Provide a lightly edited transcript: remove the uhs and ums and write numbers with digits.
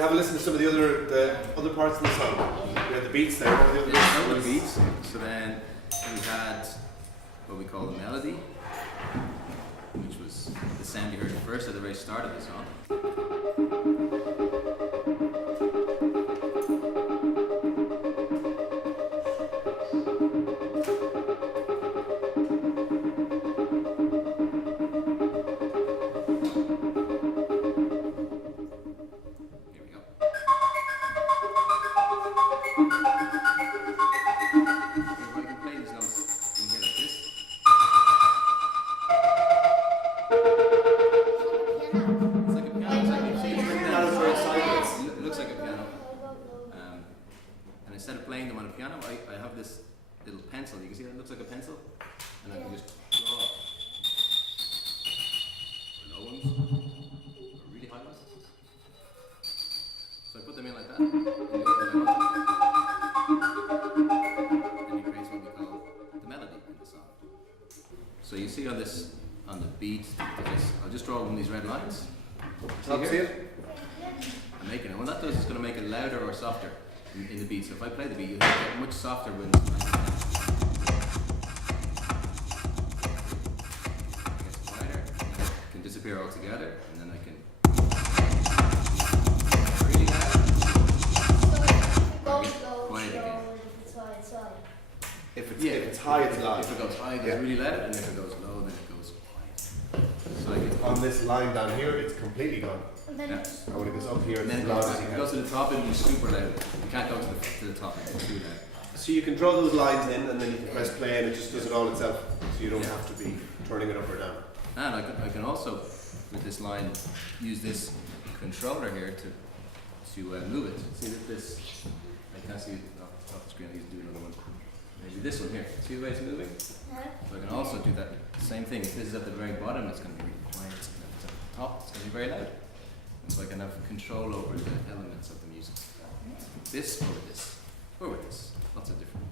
we have a listen to some of the other parts of the song? We had the beats there. What were the other beats? So then we had what we call the melody, which was the sound you heard first at the very start of the song. Instead of playing them on a piano, I have this little pencil. You can see that it looks like a pencil, and I can just draw low ones or really high ones. So I put them in like that, and it creates what we call the melody in the song. So you see on the beat, I'll just draw one of these red lines. See it? I'm making it. What that does is going to make it louder or softer in the beat. So if I play the beat, you'll get much softer when it gets quieter. It can disappear altogether, and then I can really loud. Quiet again. If it's high, it's loud. If it goes high, it goes really loud, and if it goes low, then it goes quiet. So on this line down here, it's completely gone. Yeah. And when it goes up here, and then it goes to the top, it'll be super loud. You can't go to the top, it's too loud. So you can draw those lines in, and then you can press play, and it just does it all itself. So you don't have to be turning it up or down. And I can also, with this line, use this controller here to move it. See that this, I can't see it off the screen, I need to do another one. Maybe this one here. See the way it's moving? So I can also do that same thing. If this is at the very bottom, it's going to be really quiet. If it's at the top, it's going to be very loud. And so I can have control over the elements of the music. This or with this, or with this. Lots of different